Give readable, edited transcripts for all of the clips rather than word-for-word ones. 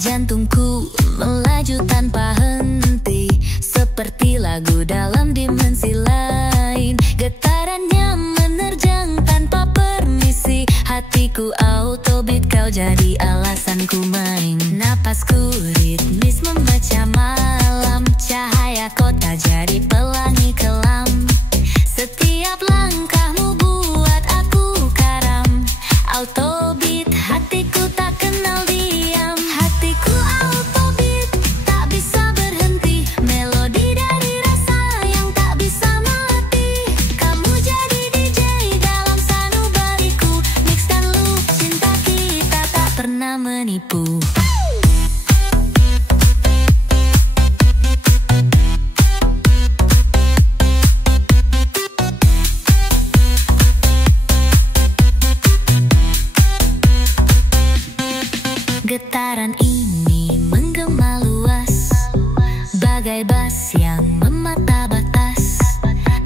Jantungku melaju tanpa henti, seperti lagu dalam dimensi lain. Getarannya menerjang tanpa permisi. Hatiku autobeat, kau jadi alasanku main. Napasku ritmis membaca malam. Cahaya kota jadi pelangi kelam. Setiap langkahmu buat aku karam. Autobeat, hatiku tak kenal diam. Hatiku autobeat, tak bisa berhenti. Melodi dari rasa yang tak bisa mati. Kamu jadi DJ dalam sanubariku. Mix dan loop, cinta kita tak pernah menipu. Getaran ini menggema luas, bagai bas yang memata batas.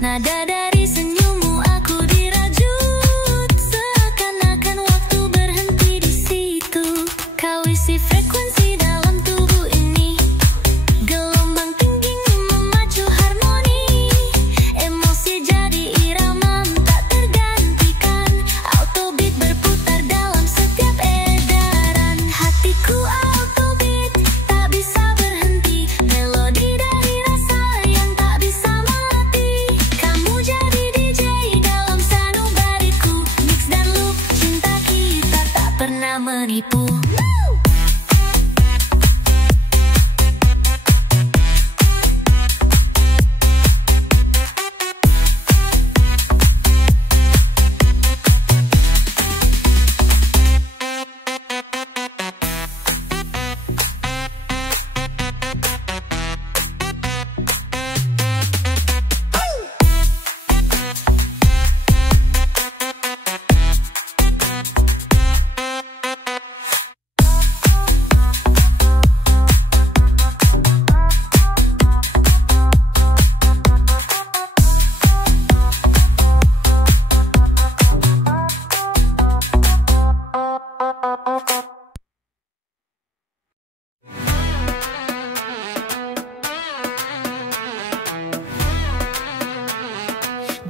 Nada dari senyummu aku dirajut, seakan-akan waktu berhenti di situ. Kau isi frekuensi dalam tubuh ini, gelombang tinggi memacu harmoni. Emosi jadi irama tak tergantikan. Autobeat berputar dalam setiap edaran. Hatiku autobeat, tak bisa berhenti. Melodi dari rasa yang tak bisa mati. Kamu jadi DJ dalam sanubariku. Mix dan loop, cinta kita tak pernah menipu.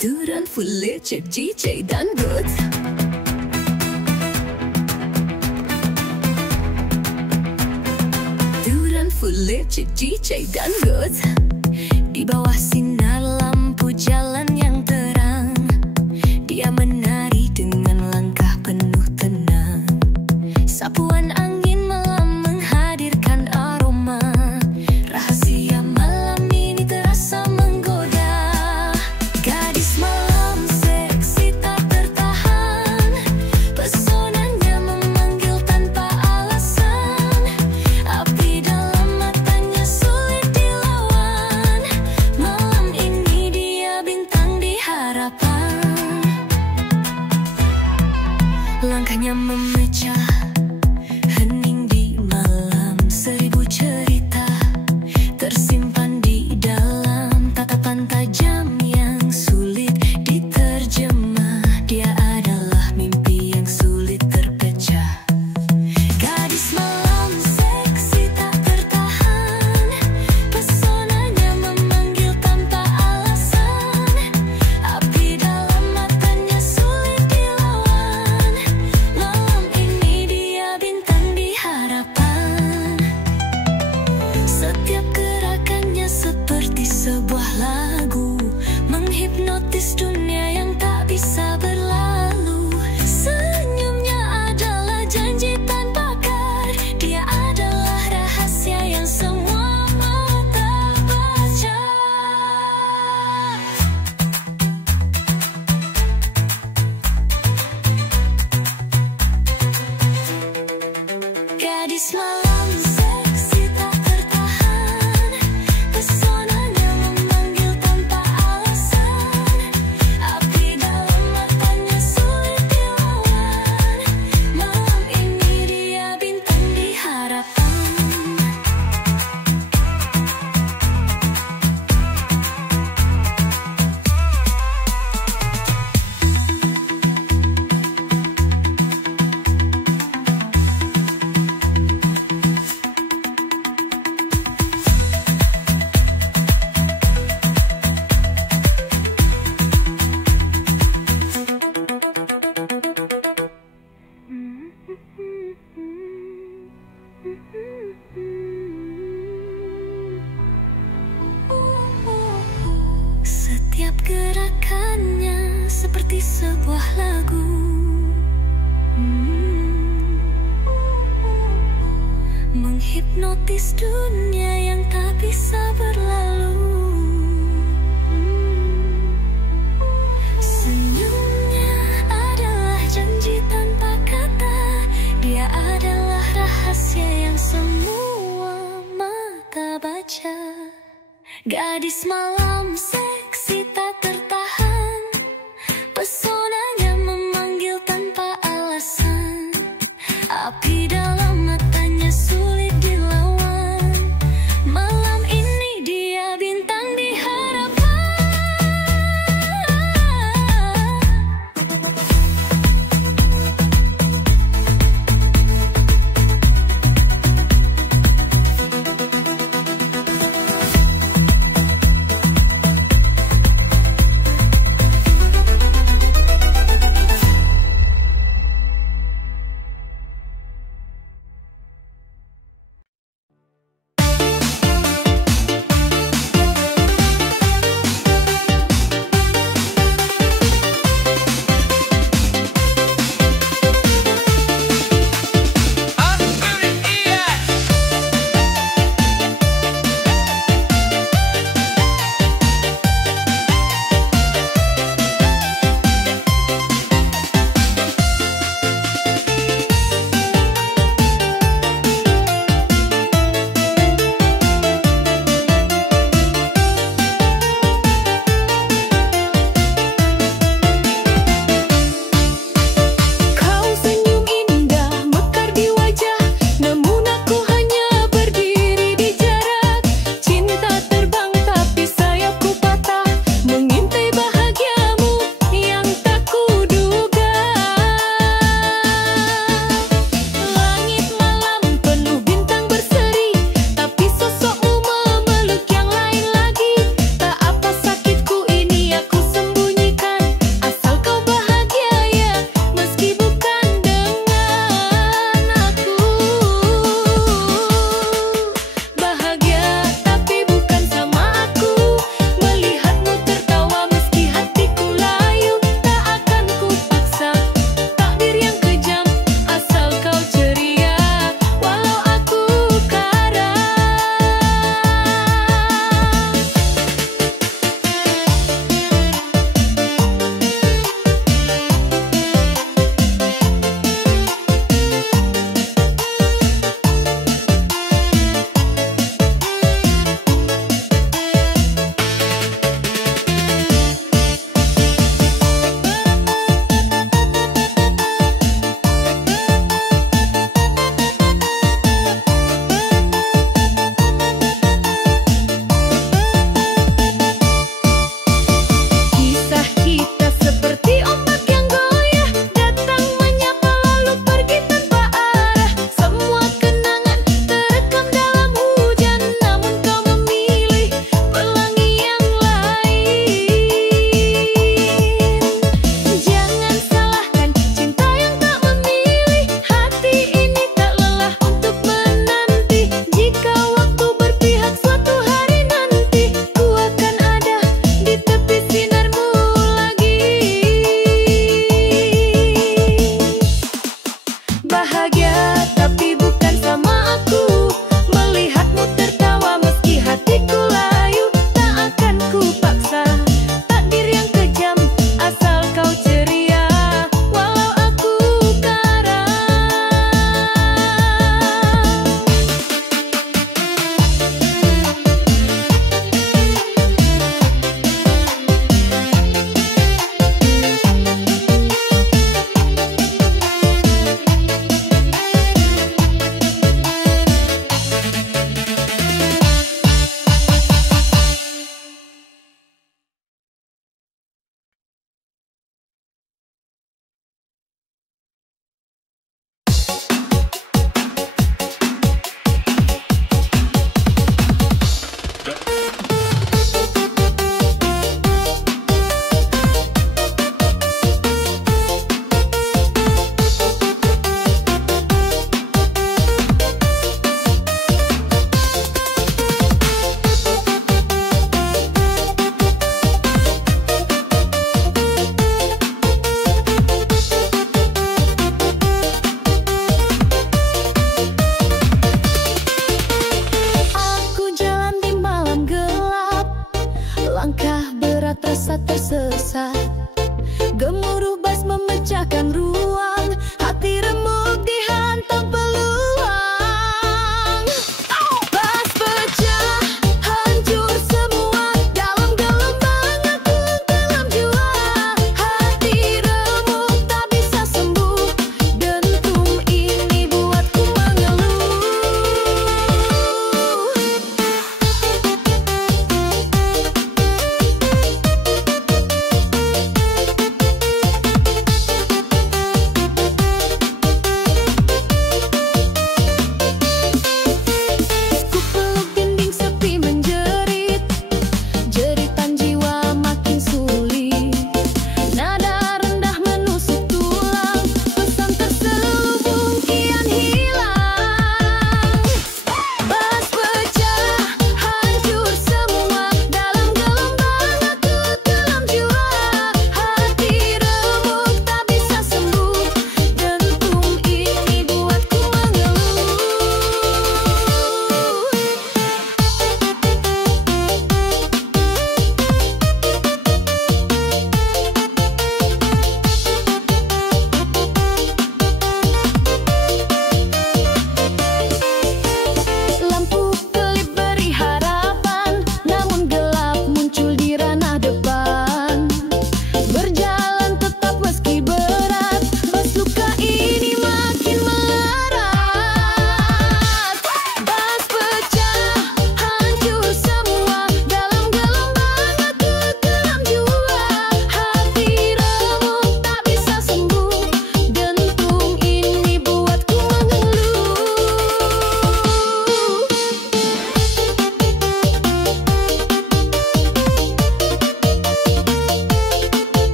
Duran Fuller, Cep DJ Dangdut. Duran Fuller, Cep DJ Dangdut. Di bawah sinar lampu jalan yang terang, dia menari dengan langkah penuh tenang. Sapuan angin malam menghadirkan aroma. Rahasia malam ini terasa menggoda. Gadis malam seksi tak tertahan. Pesonanya memanggil tanpa alasan. Api dalam matanya sulit dilawan. Malam ini dia bintang di harapan. Langkahnya memecah hening di malam. Seribu cerita tersimpan di dalam tatapan tajam yang sulit diterjemah. Dia adalah mimpi yang sulit terpecah. Gadis malam seksi tak tertahan. Pesonanya memanggil tanpa alasan. Api dalam matanya sulit dilawan. Malam ini dia bintang di harapan. Setiap gerakannya seperti sebuah lagu, menghipnotis dunia yang tak bisa berlalu. Senyumnya adalah janji tanpa akar. Dia adalah rahasia yang semua mata baca. Gadis malam seksi tak tertahan. Pesonanya memanggil tanpa alasan. Api dalam matanya sulit dilawan. Malam ini dia bintang di harapan. seperti sebuah lagu. Menghipnotis dunia yang tak bisa berlalu. Senyumnya adalah janji tanpa kata. Dia adalah rahasia yang semua mata baca. Gadis malam seksi tak tertahan, pesonanya memanggil tanpa alasan. Api dalam matanya sulit dilawan. Malam ini dia bintang di harapan.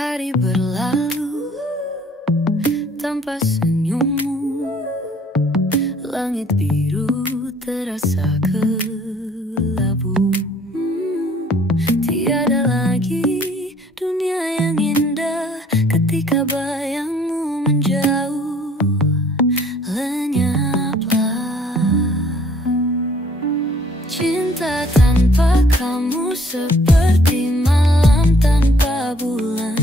Hari berlalu tanpa senyummu, langit biru terasa kelabu. Tiada lagi dunia yang indah ketika bayangmu menjauh. Lenyaplah. Cinta tanpa kamu seperti malam tanpa bulan,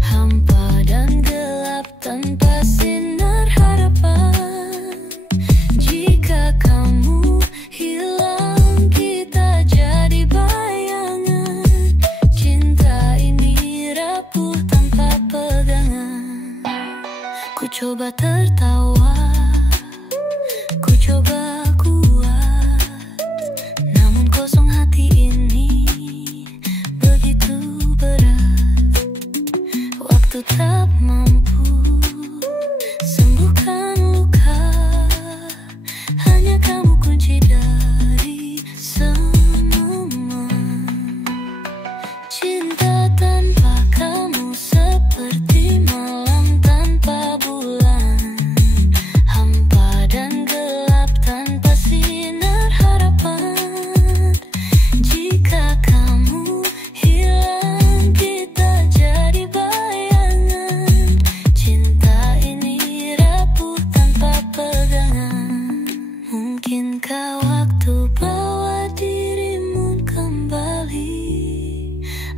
hampa dan gelap tanpa sinar harapan. Jika kamu hilang, kita jadi bayangan. Cinta ini rapuh tanpa pegangan. Ku coba tertawa, ku coba kuat, namun kosong hati ini begitu berat. Waktu tak mampu sembuhkan luka, hanya kamu kunci dari semua. Cinta tanpa kamu seperti malam tanpa bulan, hampa dan gelap tanpa sinar harapan. Jika kamu hilang, kita jadi bayangan. Cinta ini rapuh tanpa pegangan. Mungkinkah waktu bawa dirimu kembali,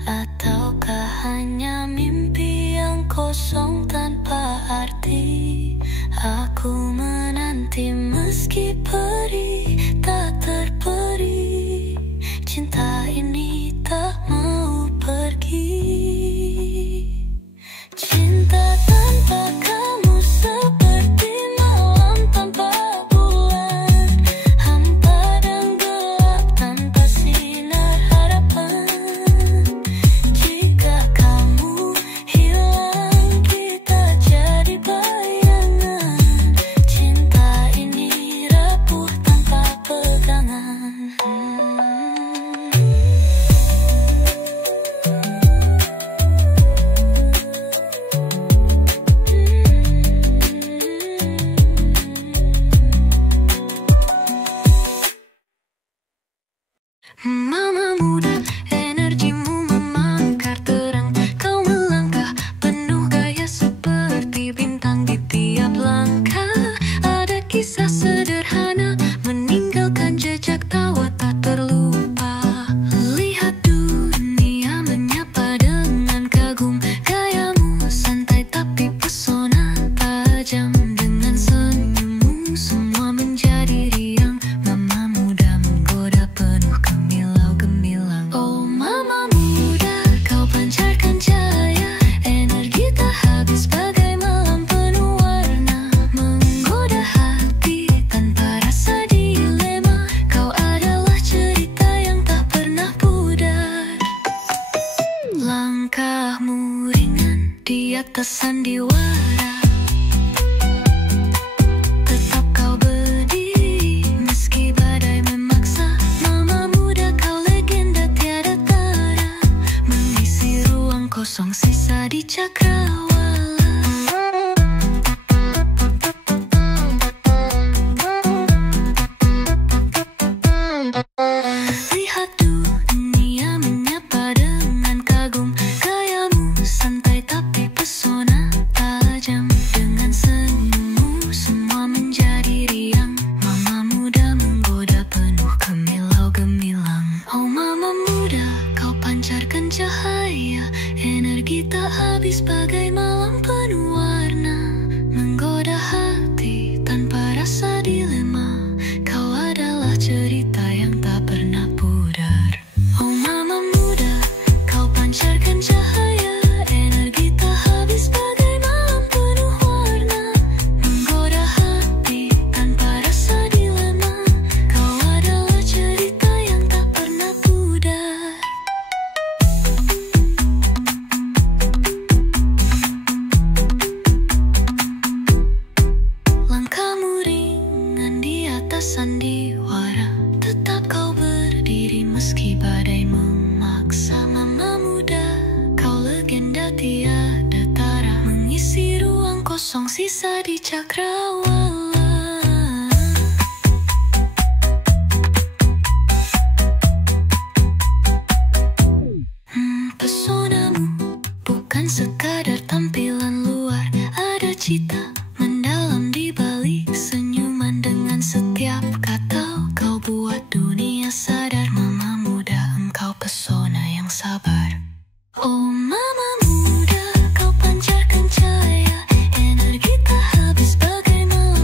ataukah hanya mimpi yang kosong tanpa arti? Aku menanti meski perih tak terperi. Cinta ini tak mau pergi. Cinta tanpa kamu seperti malam tanpa bulan, hampa dan gelap tanpa sinar harapan. Jika kamu hilang, kita jadi bayangan. Cinta ini rapuh tanpa pegangan. Mama muda, energimu memekar terang. Kau melangkah penuh gaya seperti bintang di tiap langkah. Ada kisah sederhana meninggalkan jejak tawa tak terlupa. Lihat dunia menyapa dengan kagum. Gayamu santai tapi pesona tajam. Dengan senyummu semua menjadi riang. Mama muda menggoda penuh gemilau gemilang. Oh mama muda, kau pancarkan cahaya. Energi tak habis bagai malam penuh warna. Menggoda hati tanpa rasa dilema. Kau adalah cerita yang tak pernah pudar. Langkahmu ringan di atas sandiwara. Tetap kau berdiri meski badai memaksa. Mama muda, kau legenda tiada tara, mengisi ruang kosong sisa di cakrawala. Lihat dunia menyapa dengan kagum. Gayamu santai tapi pesona tajam. Dengan senyummu semua menjadi riang. Mama muda menggoda penuh gemilau gemilang. Oh mama muda, kau pancarkan cahaya. Energi tak habis bagai kosong sisa di cakrawala. Pesonamu bukan sekadar tampilan luar, ada cita mendalam di balik senyuman. Dengan setiap kata kau buat dunia sadar, mama muda engkau pesona yang sabar. Oh mama muda, kau pancarkan cahaya, energi tak habis bagai melati.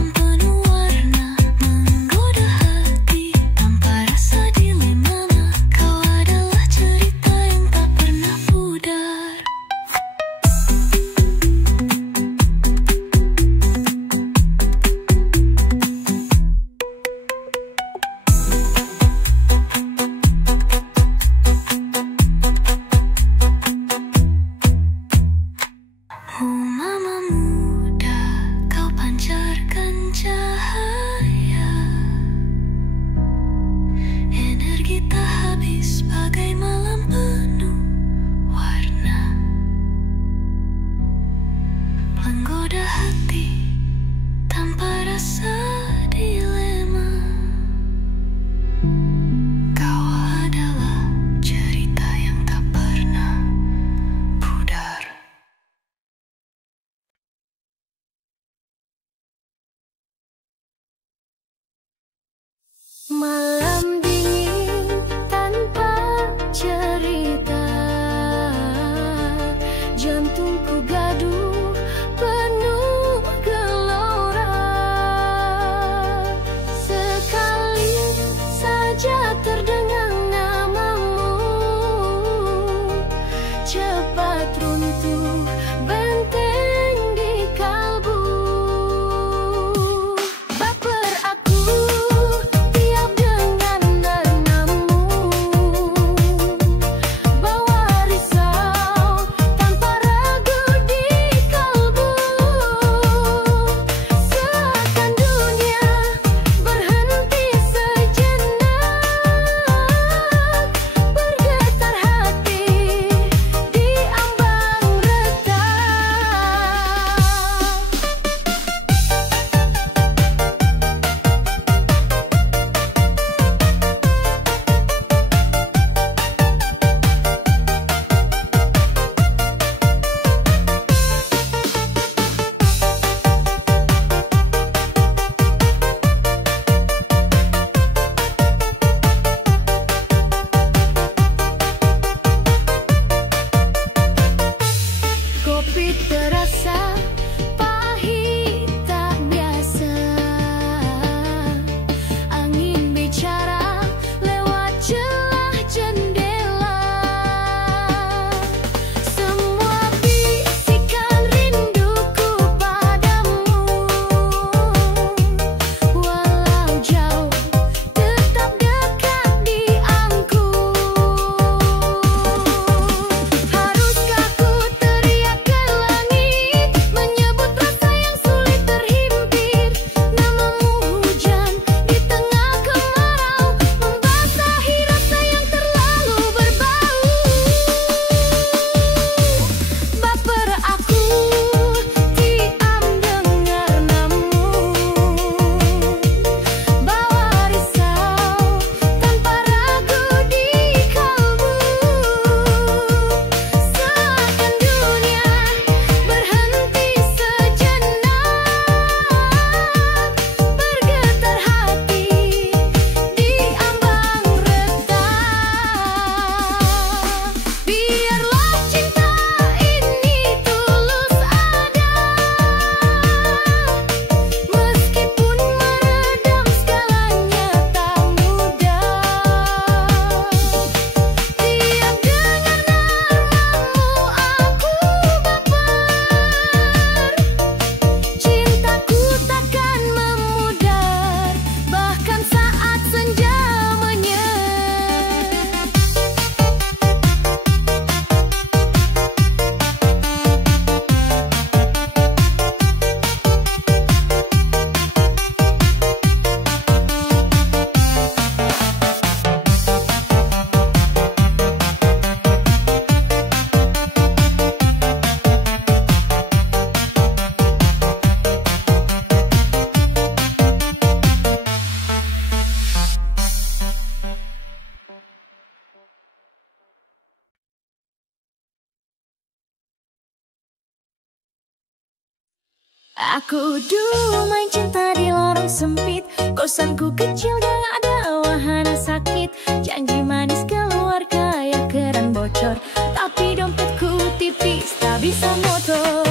Aku dulu main cinta di lorong sempit, kosanku kecil gak ada wahana sakit. Janji manis keluar kayak keran bocor, tapi dompetku tipis tak bisa motor.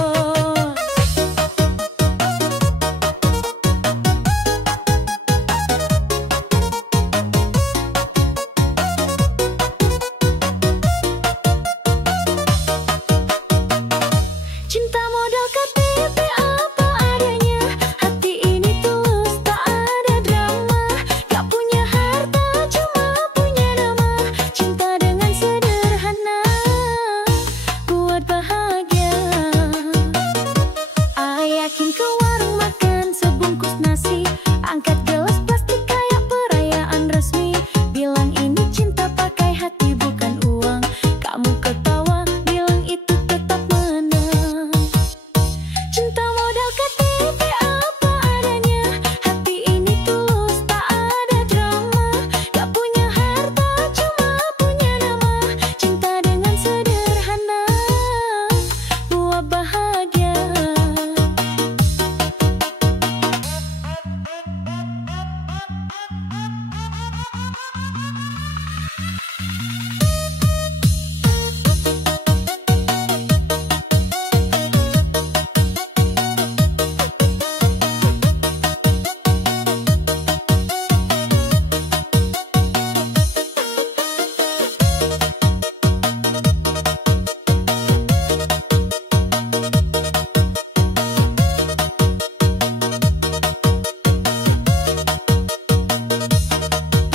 Cinta modal KTP apa adanya, hati ini tulus tak ada drama. Gak punya harta cuma punya nama, cinta dengan sederhana buat bahagia. Yakin ke warung makan sebungkus nasi, angkat gelas plastik kayak perayaan resmi. Bilang ini cinta pakai hati bukan uang, kamu ketawa bilang itu tetap menang. Cinta modal KTP apa adanya, hati ini tulus tak ada drama. Gak punya harta cuma punya nama, cinta dengan sederhana buat bahagia.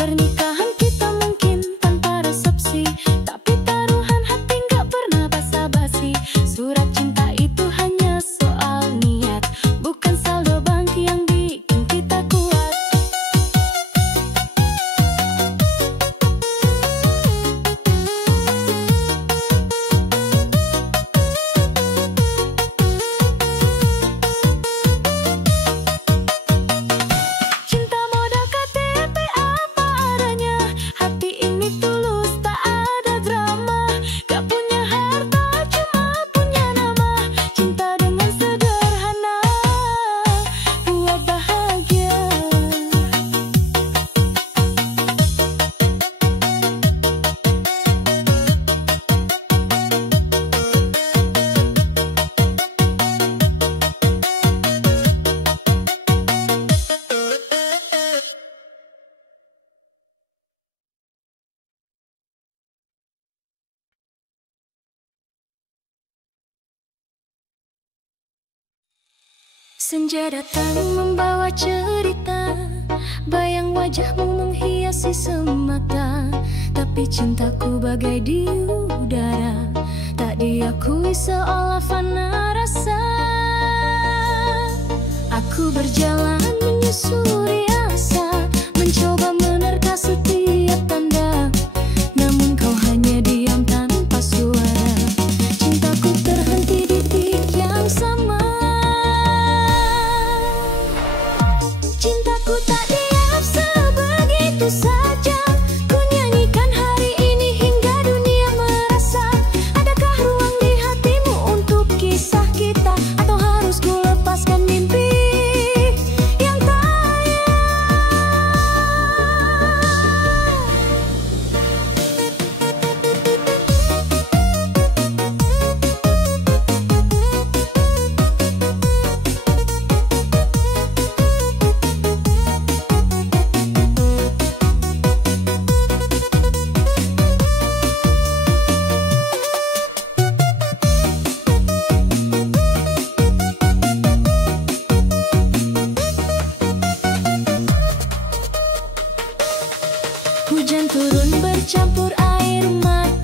Pernikahan kita mungkin tanpa resepsi, tapi taruhan hati gak pernah basa-basi. Surat cinta itu hanya soal niat, bukan saldo bank yang bikin kita kuat. Cinta modal KTP apa adanya, hati ini tulus tak ada drama. Gak punya harta cuma punya nama, cinta dengan sederhana buat bahagia. Senja datang membawa cerita, bayang wajahmu menghiasi semata. Tapi cintaku bagai di udara, tak diakui seolah fana rasa. Aku berjalan menyusuri asa, mencoba menerka setiap tanda, namun kau hanya diam tanpa suara. Cintaku terhenti di titik yang sama. Cintaku tak diam sebegitu saja, ku nyanyikan hari ini hingga dunia merasa. Adakah ruang di hatimu untuk kisah kita, atau harus ku lepaskan mimpi yang tayang? Hujan turun bercampur air mata,